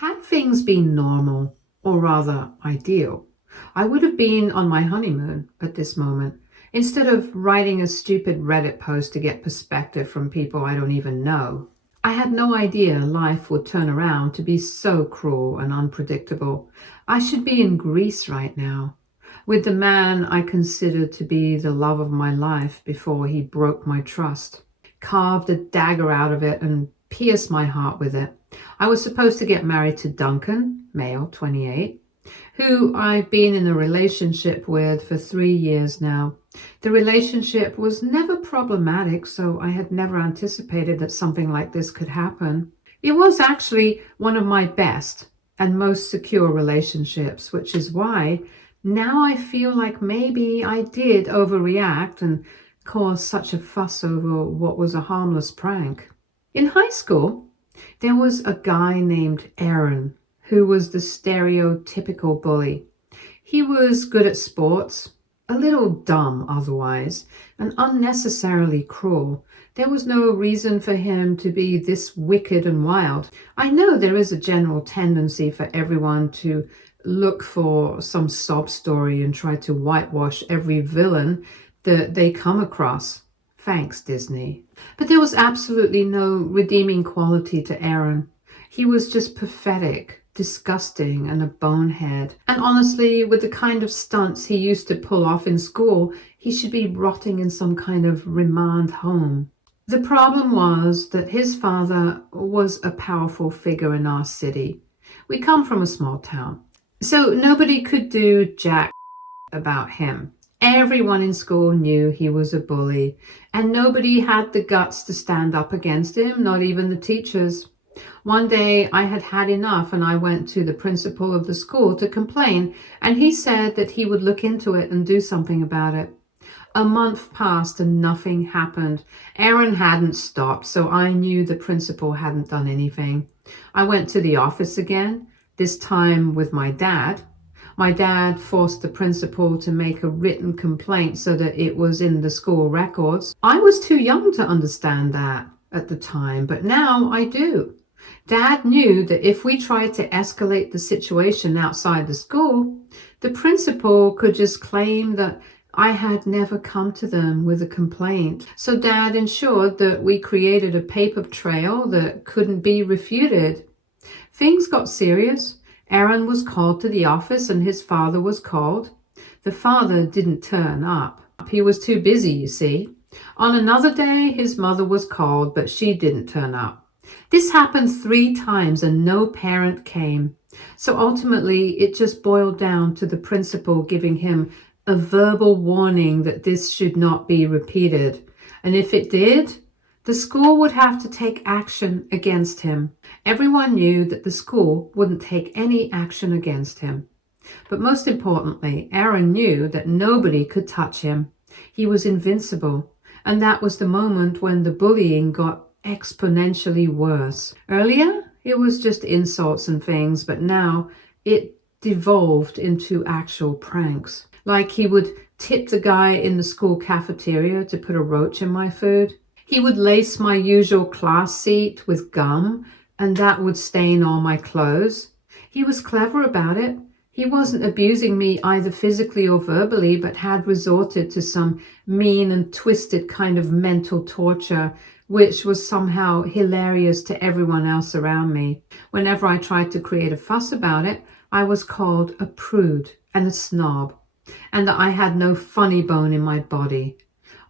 Had things been normal, or rather ideal, I would have been on my honeymoon at this moment, instead of writing a stupid Reddit post to get perspective from people I don't even know. I had no idea life would turn around to be so cruel and unpredictable. I should be in Greece right now, with the man I considered to be the love of my life before he broke my trust, carved a dagger out of it and pierced my heart with it. I was supposed to get married to Duncan, male, 28, who I've been in a relationship with for 3 years now. The relationship was never problematic, so I had never anticipated that something like this could happen. It was actually one of my best and most secure relationships, which is why now I feel like maybe I did overreact and cause such a fuss over what was a harmless prank. In high school, there was a guy named Aaron who was the stereotypical bully. He was good at sports, a little dumb otherwise, and unnecessarily cruel. There was no reason for him to be this wicked and wild. I know there is a general tendency for everyone to look for some sob story and try to whitewash every villain that they come across. Thanks, Disney. But there was absolutely no redeeming quality to Aaron. He was just pathetic, disgusting, and a bonehead. And honestly, with the kind of stunts he used to pull off in school, he should be rotting in some kind of remand home. The problem was that his father was a powerful figure in our city. We come from a small town, so nobody could do jack about him. Everyone in school knew he was a bully, and nobody had the guts to stand up against him, not even the teachers. One day I had had enough and I went to the principal of the school to complain, and he said that he would look into it and do something about it. A month passed and nothing happened. Aaron hadn't stopped, so I knew the principal hadn't done anything. I went to the office again, this time with my dad. My dad forced the principal to make a written complaint so that it was in the school records. I was too young to understand that at the time, but now I do. Dad knew that if we tried to escalate the situation outside the school, the principal could just claim that I had never come to them with a complaint. So Dad ensured that we created a paper trail that couldn't be refuted. Things got serious. Aaron was called to the office and his father was called. The father didn't turn up. He was too busy, you see. On another day, his mother was called, but she didn't turn up. This happened 3 times and no parent came. So ultimately, it just boiled down to the principal giving him a verbal warning that this should not be repeated. And if it did, the school would have to take action against him. Everyone knew that the school wouldn't take any action against him. But most importantly, Aaron knew that nobody could touch him. He was invincible. And that was the moment when the bullying got exponentially worse. Earlier, it was just insults and things, but now it devolved into actual pranks. Like he would tip the guy in the school cafeteria to put a roach in my food. He would lace my usual class seat with gum, and that would stain all my clothes. He was clever about it. He wasn't abusing me either physically or verbally, but had resorted to some mean and twisted kind of mental torture, which was somehow hilarious to everyone else around me. Whenever I tried to create a fuss about it, I was called a prude and a snob, and that I had no funny bone in my body.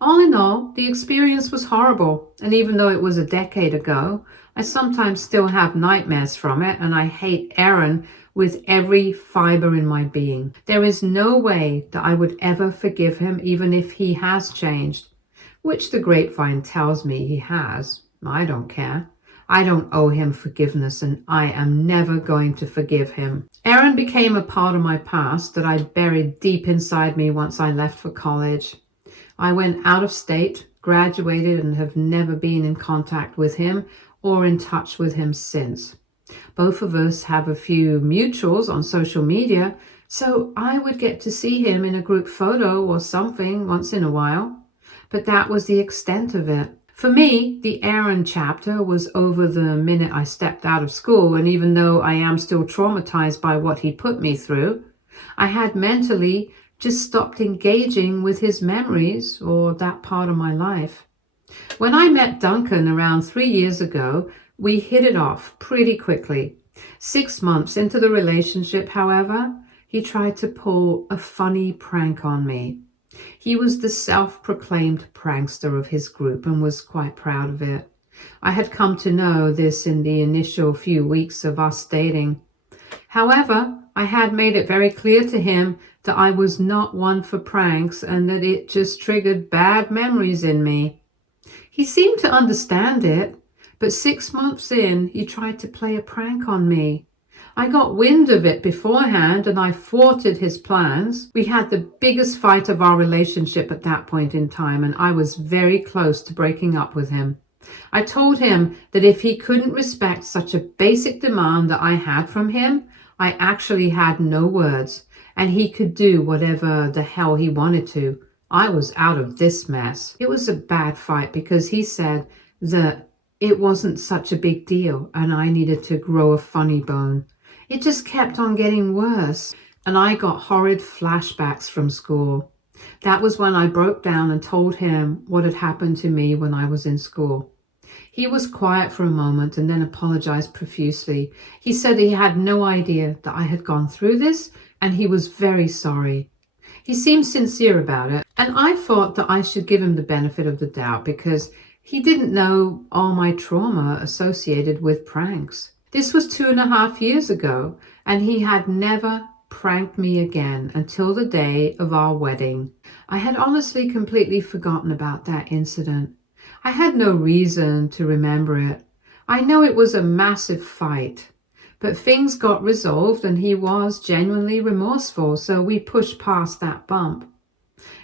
All in all, the experience was horrible, and even though it was a decade ago, I sometimes still have nightmares from it, and I hate Aaron with every fiber in my being. There is no way that I would ever forgive him, even if he has changed, which the grapevine tells me he has. I don't care. I don't owe him forgiveness, and I am never going to forgive him. Aaron became a part of my past that I buried deep inside me once I left for college. I went out of state, graduated, and have never been in contact with him or in touch with him since. Both of us have a few mutuals on social media, so I would get to see him in a group photo or something once in a while. But that was the extent of it. For me, the Aaron chapter was over the minute I stepped out of school, and even though I am still traumatized by what he put me through, I had mentally just stopped engaging with his memories or that part of my life. When I met Duncan around 3 years ago, we hit it off pretty quickly. 6 months into the relationship, however, he tried to pull a funny prank on me. He was the self-proclaimed prankster of his group and was quite proud of it. I had come to know this in the initial few weeks of us dating. However, I had made it very clear to him that I was not one for pranks and that it just triggered bad memories in me. He seemed to understand it, but 6 months in, he tried to play a prank on me. I got wind of it beforehand and I thwarted his plans. We had the biggest fight of our relationship at that point in time, and I was very close to breaking up with him. I told him that if he couldn't respect such a basic demand that I had from him, I actually had no words, and he could do whatever the hell he wanted to. I was out of this mess. It was a bad fight because he said that it wasn't such a big deal and I needed to grow a funny bone. It just kept on getting worse, and I got horrid flashbacks from school. That was when I broke down and told him what had happened to me when I was in school. He was quiet for a moment and then apologized profusely. He said he had no idea that I had gone through this and he was very sorry. He seemed sincere about it, and I thought that I should give him the benefit of the doubt because he didn't know all my trauma associated with pranks. This was 2.5 years ago, and he had never pranked me again until the day of our wedding. I had honestly completely forgotten about that incident. I had no reason to remember it. I know it was a massive fight, but things got resolved and he was genuinely remorseful, so we pushed past that bump.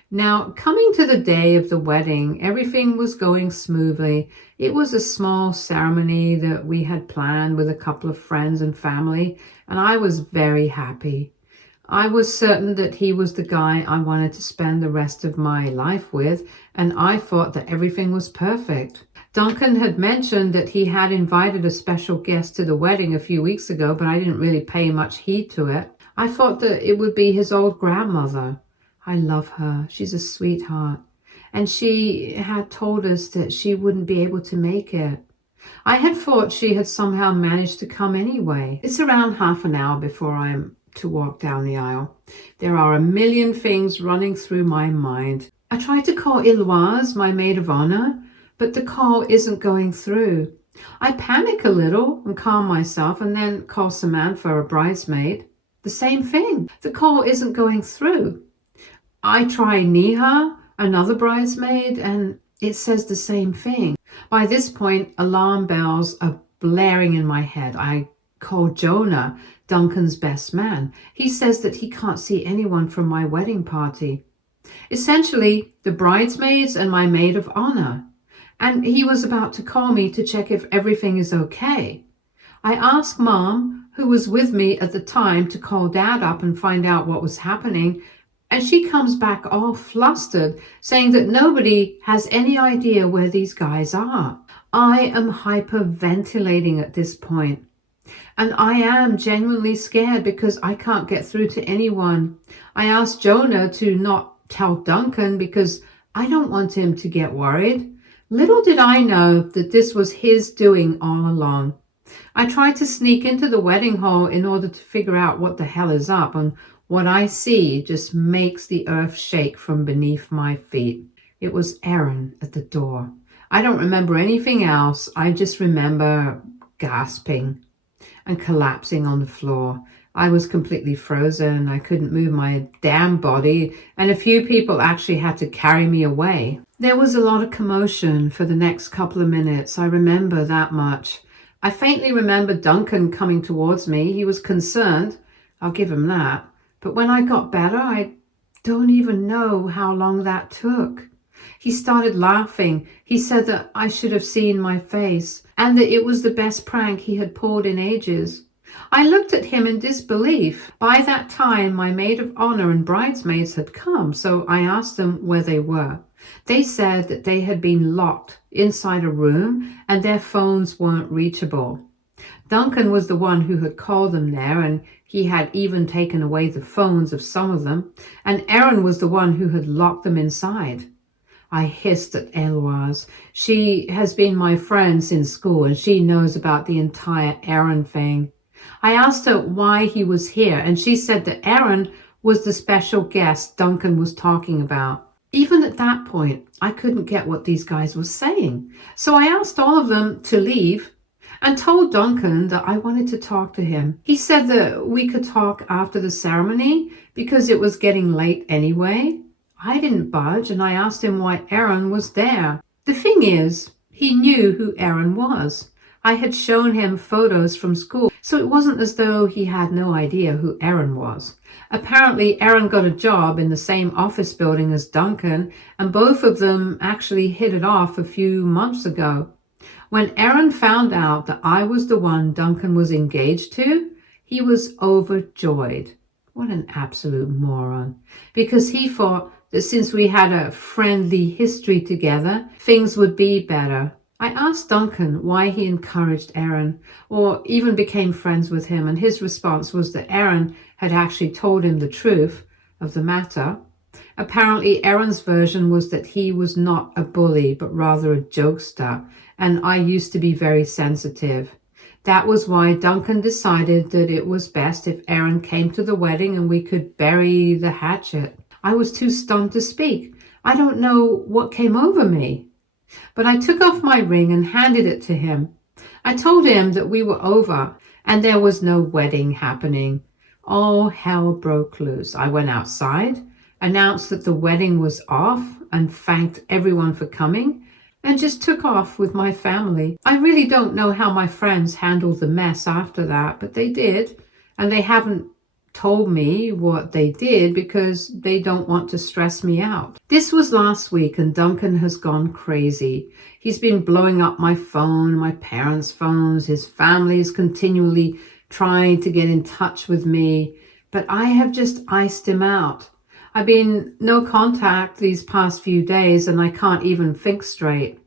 Now, coming to the day of the wedding, everything was going smoothly. It was a small ceremony that we had planned with a couple of friends and family, and I was very happy. I was certain that he was the guy I wanted to spend the rest of my life with, and I thought that everything was perfect. Duncan had mentioned that he had invited a special guest to the wedding a few weeks ago, but I didn't really pay much heed to it. I thought that it would be his old grandmother. I love her. She's a sweetheart. And she had told us that she wouldn't be able to make it. I had thought she had somehow managed to come anyway. It's around half an hour before I'm to walk down the aisle. There are a million things running through my mind. I tried to call Iloise, my maid of honor, but the call isn't going through. I panic a little and calm myself and then call Samantha, a bridesmaid. The same thing. The call isn't going through. I try Neha, another bridesmaid, and it says the same thing. By this point, alarm bells are blaring in my head. I call Jonah, Duncan's best man. He says that he can't see anyone from my wedding party. Essentially, the bridesmaids and my maid of honor. And he was about to call me to check if everything is okay. I asked Mom, who was with me at the time, to call Dad up and find out what was happening. And she comes back all flustered, saying that nobody has any idea where these guys are. I am hyperventilating at this point. And I am genuinely scared because I can't get through to anyone. I asked Jonah to not tell Duncan because I don't want him to get worried. Little did I know that this was his doing all along. I tried to sneak into the wedding hall in order to figure out what the hell is up, and what I see just makes the earth shake from beneath my feet. It was Aaron at the door. I don't remember anything else. I just remember gasping and collapsing on the floor. I was completely frozen. I couldn't move my damn body, and a few people actually had to carry me away. There was a lot of commotion for the next couple of minutes. I remember that much. I faintly remember Duncan coming towards me. He was concerned. I'll give him that. But when I got better, I don't even know how long that took. He started laughing. He said that I should have seen my face and that it was the best prank he had pulled in ages. I looked at him in disbelief. By that time, my maid of honor and bridesmaids had come, so I asked them where they were. They said that they had been locked inside a room and their phones weren't reachable. Duncan was the one who had called them there, and he had even taken away the phones of some of them, and Erin was the one who had locked them inside. I hissed at Eloise. She has been my friend since school, and she knows about the entire Erin thing. I asked her why he was here, and she said that Erin was the special guest Duncan was talking about. Even at that point, I couldn't get what these guys were saying. So I asked all of them to leave and told Duncan that I wanted to talk to him. He said that we could talk after the ceremony because it was getting late anyway. I didn't budge, and I asked him why Erin was there. The thing is, he knew who Erin was. I had shown him photos from school, so it wasn't as though he had no idea who Erin was. Apparently, Erin got a job in the same office building as Duncan, and both of them actually hit it off a few months ago. When Erin found out that I was the one Duncan was engaged to, he was overjoyed. What an absolute moron. Because he thought that since we had a friendly history together, things would be better. I asked Duncan why he encouraged Erin, or even became friends with him, and his response was that Erin had actually told him the truth of the matter. Apparently, Erin's version was that he was not a bully, but rather a jokester, and I used to be very sensitive. That was why Duncan decided that it was best if Erin came to the wedding and we could bury the hatchet. I was too stunned to speak. I don't know what came over me. But I took off my ring and handed it to him. I told him that we were over and there was no wedding happening. All hell broke loose. I went outside, announced that the wedding was off, and thanked everyone for coming, and just took off with my family. I really don't know how my friends handled the mess after that, but they did, and they haven't told me what they did because they don't want to stress me out. This was last week, and Duncan has gone crazy. He's been blowing up my phone, my parents' phones. His family is continually trying to get in touch with me, but I have just iced him out. I've been no contact these past few days, and I can't even think straight.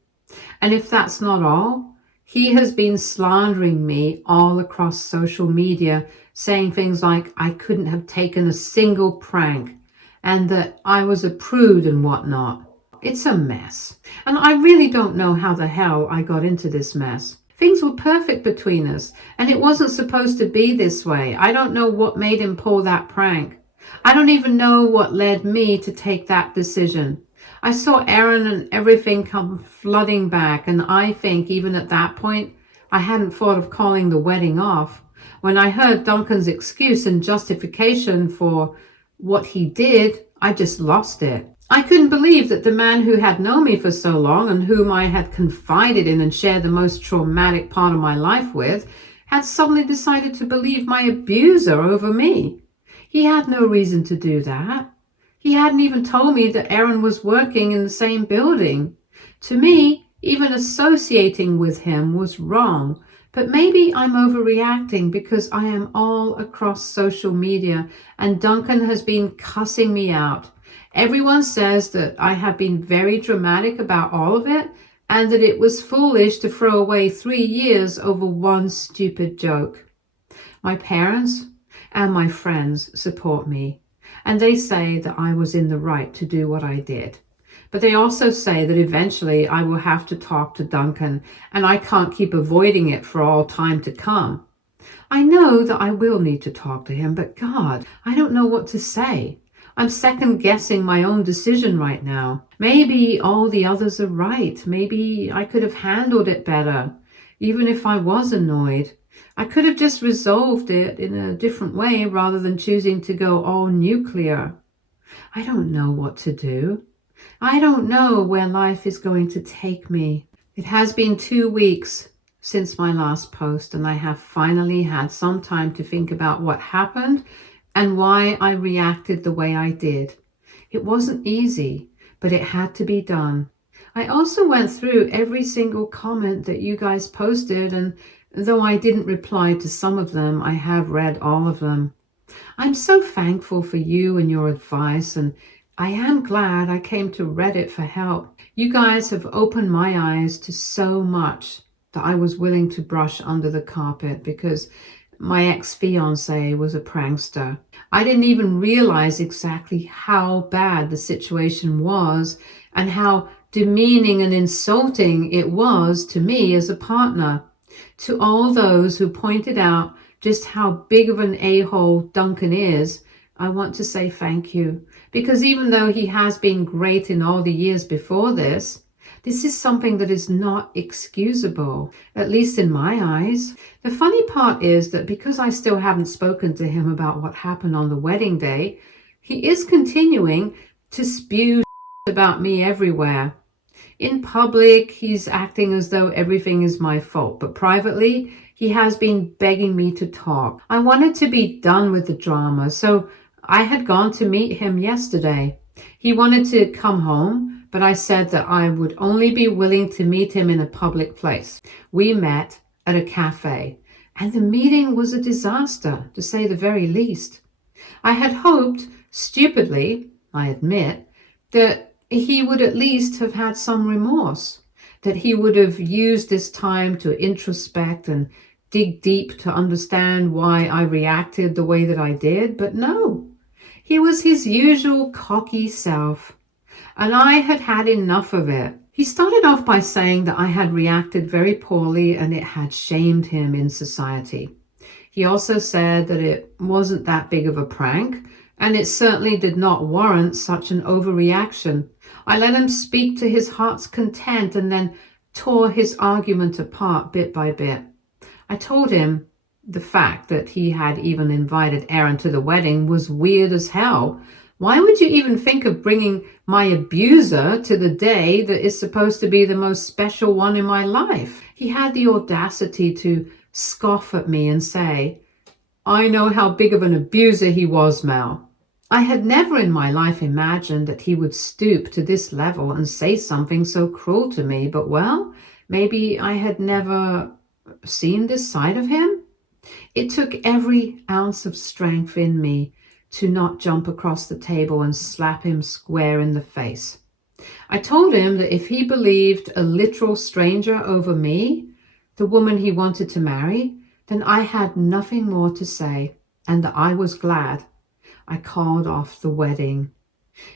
And if that's not all, he has been slandering me all across social media, saying things like I couldn't have taken a single prank and that I was a prude and whatnot. It's a mess. And I really don't know how the hell I got into this mess. Things were perfect between us, and it wasn't supposed to be this way. I don't know what made him pull that prank. I don't even know what led me to take that decision. I saw Erin and everything come flooding back, and I think even at that point, I hadn't thought of calling the wedding off. When I heard Duncan's excuse and justification for what he did, I just lost it. I couldn't believe that the man who had known me for so long and whom I had confided in and shared the most traumatic part of my life with had suddenly decided to believe my abuser over me. He had no reason to do that. He hadn't even told me that Erin was working in the same building. To me, even associating with him was wrong. But maybe I'm overreacting because I am all across social media and Duncan has been cussing me out. Everyone says that I have been very dramatic about all of it and that it was foolish to throw away 3 years over one stupid joke. My parents and my friends support me, and they say that I was in the right to do what I did. But they also say that eventually I will have to talk to Duncan, and I can't keep avoiding it for all time to come. I know that I will need to talk to him, but God, I don't know what to say. I'm second guessing my own decision right now. Maybe all the others are right. Maybe I could have handled it better, even if I was annoyed. I could have just resolved it in a different way rather than choosing to go all nuclear. I don't know what to do. I don't know where life is going to take me. It has been 2 weeks since my last post, and I have finally had some time to think about what happened and why I reacted the way I did. It wasn't easy, but it had to be done. I also went through every single comment that you guys posted, and though I didn't reply to some of them, I have read all of them. I'm so thankful for you and your advice, and I am glad I came to Reddit for help. You guys have opened my eyes to so much that I was willing to brush under the carpet because my ex-fiance was a prankster. I didn't even realize exactly how bad the situation was and how demeaning and insulting it was to me as a partner. To all those who pointed out just how big of an a-hole Duncan is, I want to say thank you. Because even though he has been great in all the years before this is something that is not excusable, at least in my eyes. The funny part is that because I still haven't spoken to him about what happened on the wedding day, he is continuing to spew about me everywhere. In public, he's acting as though everything is my fault, but privately, he has been begging me to talk. I wanted to be done with the drama, so I had gone to meet him yesterday. He wanted to come home, but I said that I would only be willing to meet him in a public place. We met at a cafe, and the meeting was a disaster, to say the very least. I had hoped, stupidly, I admit, that he would at least have had some remorse, that he would have used this time to introspect and dig deep to understand why I reacted the way that I did, but no. He was his usual cocky self, and I had had enough of it. He started off by saying that I had reacted very poorly and it had shamed him in society. He also said that it wasn't that big of a prank, and it certainly did not warrant such an overreaction. I let him speak to his heart's content and then tore his argument apart bit by bit. I told him the fact that he had even invited Aaron to the wedding was weird as hell. Why would you even think of bringing my abuser to the day that is supposed to be the most special one in my life? He had the audacity to scoff at me and say, "I know how big of an abuser he was, Mel." I had never in my life imagined that he would stoop to this level and say something so cruel to me, but well, maybe I had never seen this side of him. It took every ounce of strength in me to not jump across the table and slap him square in the face. I told him that if he believed a literal stranger over me, the woman he wanted to marry, then I had nothing more to say, and that I was glad I called off the wedding.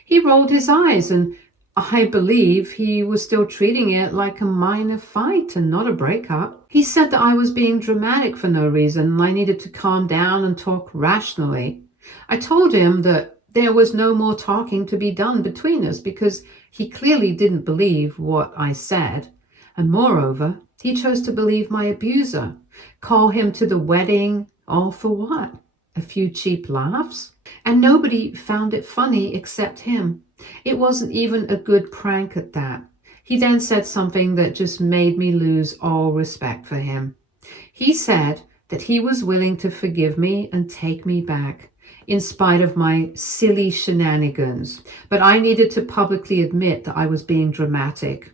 He rolled his eyes, and I believe he was still treating it like a minor fight and not a breakup. He said that I was being dramatic for no reason and I needed to calm down and talk rationally. I told him that there was no more talking to be done between us because he clearly didn't believe what I said. And moreover, he chose to believe my abuser. Call him to the wedding, all for what? A few cheap laughs? And nobody found it funny except him. It wasn't even a good prank at that. He then said something that just made me lose all respect for him. He said that he was willing to forgive me and take me back, in spite of my silly shenanigans, but I needed to publicly admit that I was being dramatic.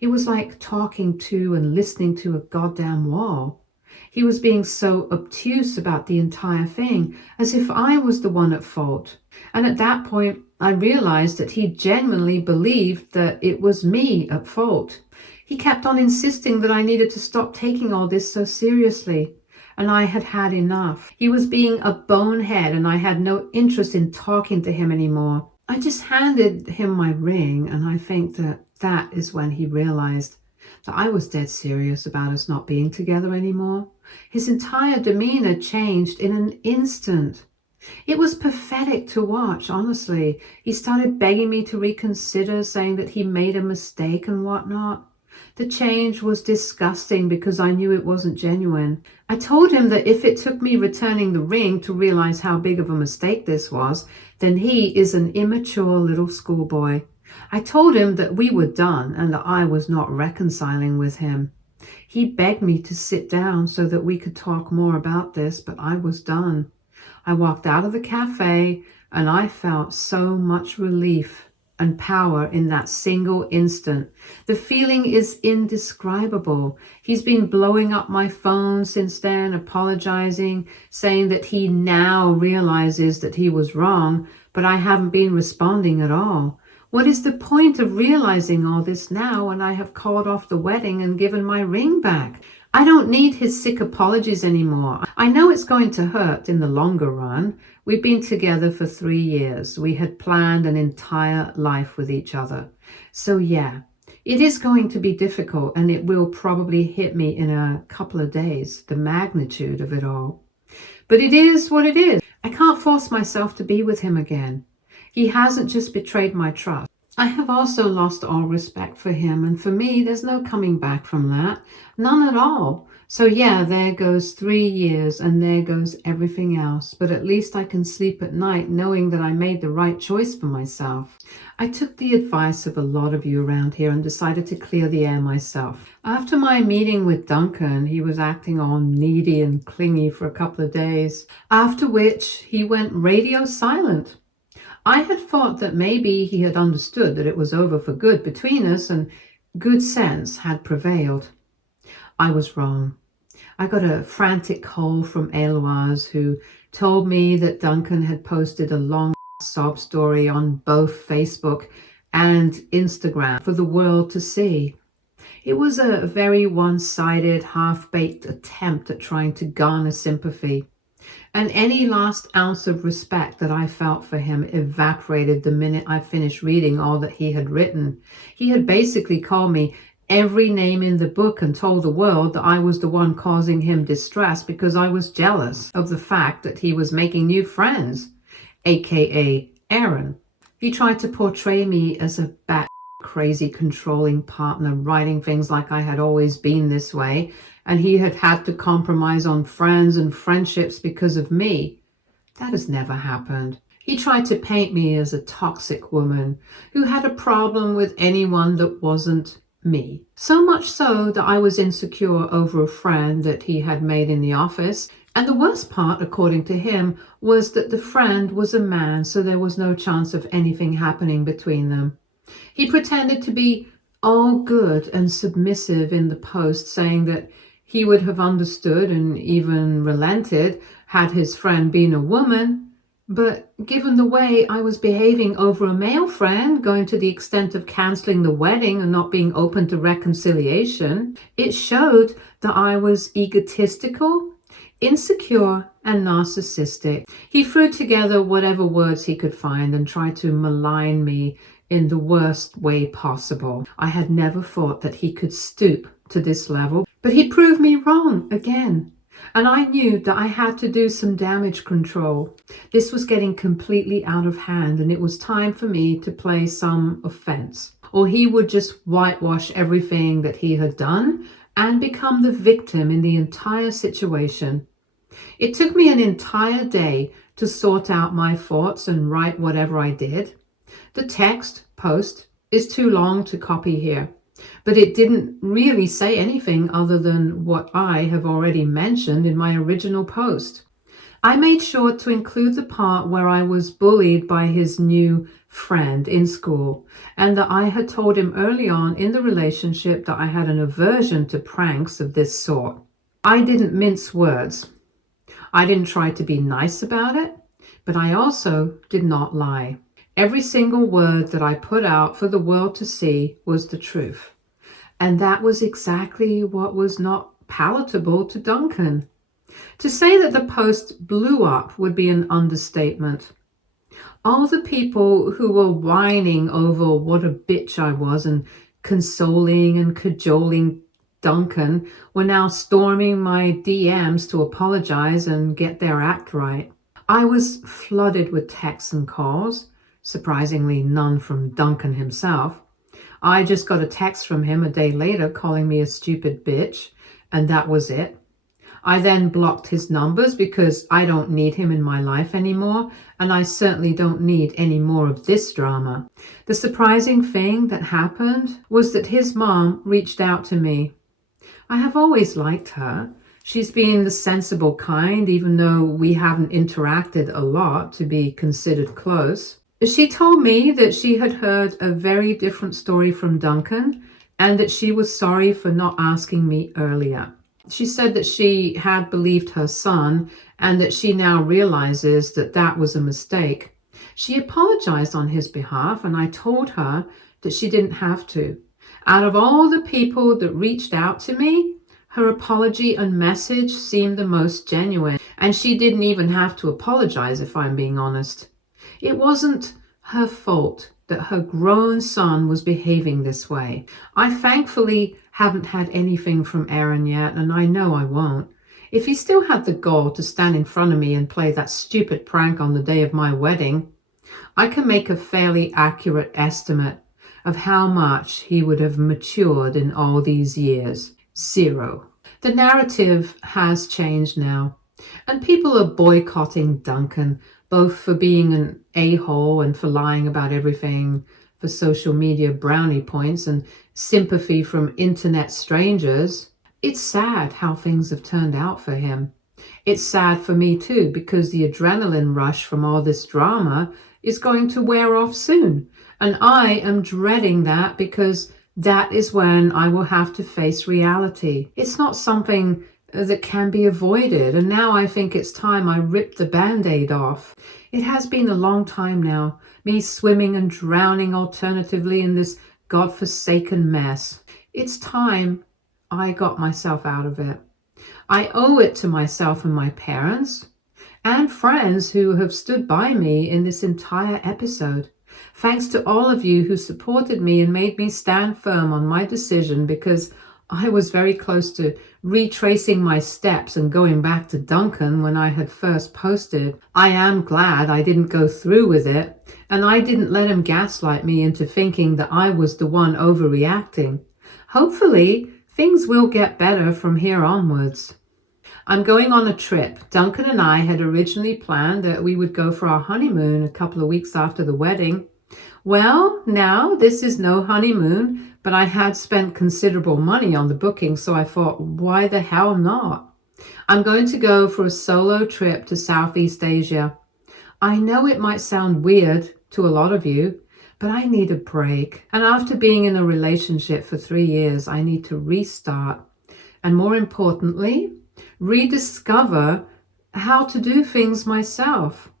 It was like talking to and listening to a goddamn wall. He was being so obtuse about the entire thing, as if I was the one at fault. And at that point, I realized that he genuinely believed that it was me at fault. He kept on insisting that I needed to stop taking all this so seriously, and I had had enough. He was being a bonehead, and I had no interest in talking to him anymore. I just handed him my ring, and I think that is when he realized that I was dead serious about us not being together anymore. His entire demeanor changed in an instant. It was pathetic to watch, honestly. He started begging me to reconsider, saying that he made a mistake and whatnot. The change was disgusting because I knew it wasn't genuine. I told him that if it took me returning the ring to realize how big of a mistake this was, then he is an immature little schoolboy. I told him that we were done and that I was not reconciling with him. He begged me to sit down so that we could talk more about this, but I was done. I walked out of the cafe and I felt so much relief. and power in that single instant. The feeling is indescribable. He's been blowing up my phone since then, apologizing, saying that he now realizes that he was wrong, but I haven't been responding at all. What is the point of realizing all this now when I have called off the wedding and given my ring back? I don't need his sick apologies anymore. I know it's going to hurt in the longer run. We've been together for 3 years. We had planned an entire life with each other. So yeah, it is going to be difficult, and it will probably hit me in a couple of days, the magnitude of it all. But it is what it is. I can't force myself to be with him again. He hasn't just betrayed my trust. I have also lost all respect for him, and for me, there's no coming back from that. None at all. So yeah, there goes 3 years, and there goes everything else. But at least I can sleep at night knowing that I made the right choice for myself. I took the advice of a lot of you around here and decided to clear the air myself. After my meeting with Duncan, he was acting all needy and clingy for a couple of days, after which he went radio silent. I had thought that maybe he had understood that it was over for good between us and good sense had prevailed. I was wrong. I got a frantic call from Eloise, who told me that Duncan had posted a long sob story on both Facebook and Instagram for the world to see. It was a very one-sided, half-baked attempt at trying to garner sympathy. And any last ounce of respect that I felt for him evaporated the minute I finished reading all that he had written. He had basically called me every name in the book and told the world that I was the one causing him distress because I was jealous of the fact that he was making new friends, aka Aaron. He tried to portray me as a crazy controlling partner, writing things like I had always been this way, and he had had to compromise on friends and friendships because of me. That has never happened. He tried to paint me as a toxic woman who had a problem with anyone that wasn't me. So much so that I was insecure over a friend that he had made in the office. And the worst part, according to him, was that the friend was a man, so there was no chance of anything happening between them. He pretended to be all good and submissive in the post, saying that he would have understood and even relented had his friend been a woman. But given the way I was behaving over a male friend, going to the extent of cancelling the wedding and not being open to reconciliation, it showed that I was egotistical, insecure, and narcissistic. He threw together whatever words he could find and tried to malign me in the worst way possible. I had never thought that he could stoop to this level, but he proved me wrong again. And I knew that I had to do some damage control. This was getting completely out of hand, and it was time for me to play some offense, or he would just whitewash everything that he had done and become the victim in the entire situation. It took me an entire day to sort out my thoughts and write whatever I did. The text post is too long to copy here, but it didn't really say anything other than what I have already mentioned in my original post. I made sure to include the part where I was bullied by his new friend in school, and that I had told him early on in the relationship that I had an aversion to pranks of this sort. I didn't mince words. I didn't try to be nice about it, but I also did not lie. Every single word that I put out for the world to see was the truth. And that was exactly what was not palatable to Duncan. To say that the post blew up would be an understatement. All the people who were whining over what a bitch I was and consoling and cajoling Duncan were now storming my DMs to apologize and get their act right. I was flooded with texts and calls. Surprisingly, none from Duncan himself. I just got a text from him a day later calling me a stupid bitch, and that was it. I then blocked his numbers because I don't need him in my life anymore, and I certainly don't need any more of this drama. The surprising thing that happened was that his mom reached out to me. I have always liked her. She's been the sensible kind, even though we haven't interacted a lot to be considered close. She told me that she had heard a very different story from Duncan and that she was sorry for not asking me earlier. She said that she had believed her son and that she now realizes that that was a mistake. She apologized on his behalf, and I told her that she didn't have to. Out of all the people that reached out to me, her apology and message seemed the most genuine, and she didn't even have to apologize, if I'm being honest. It wasn't her fault that her grown son was behaving this way. I thankfully haven't had anything from Aaron yet, and I know I won't. If he still had the gall to stand in front of me and play that stupid prank on the day of my wedding, I can make a fairly accurate estimate of how much he would have matured in all these years. 0. The narrative has changed now, and people are boycotting Duncan, both for being an a-hole and for lying about everything, for social media brownie points and sympathy from internet strangers. It's sad how things have turned out for him. It's sad for me too, because the adrenaline rush from all this drama is going to wear off soon. And I am dreading that because that is when I will have to face reality. It's not something that can be avoided, and now I think it's time I rip the band-aid off. It has been a long time now, me swimming and drowning alternatively in this godforsaken mess. It's time I got myself out of it. I owe it to myself and my parents and friends who have stood by me in this entire episode. Thanks to all of you who supported me and made me stand firm on my decision, because I was very close to retracing my steps and going back to Duncan when I had first posted. I am glad I didn't go through with it, and I didn't let him gaslight me into thinking that I was the one overreacting. Hopefully, things will get better from here onwards. I'm going on a trip. Duncan and I had originally planned that we would go for our honeymoon a couple of weeks after the wedding. Well, now this is no honeymoon, but I had spent considerable money on the booking, so I thought, why the hell not? I'm going to go for a solo trip to Southeast Asia. I know it might sound weird to a lot of you, but I need a break. And after being in a relationship for 3 years, I need to restart. And more importantly, rediscover how to do things myself.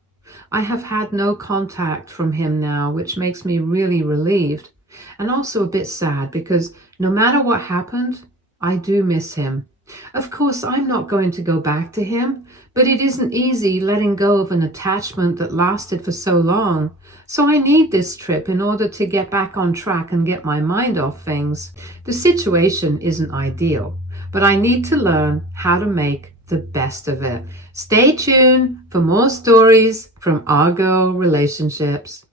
I have had no contact from him now, which makes me really relieved and also a bit sad, because no matter what happened, I do miss him. Of course, I'm not going to go back to him, but it isn't easy letting go of an attachment that lasted for so long. So I need this trip in order to get back on track and get my mind off things. The situation isn't ideal, but I need to learn how to make the best of it. Stay tuned for more stories from our girl relationships.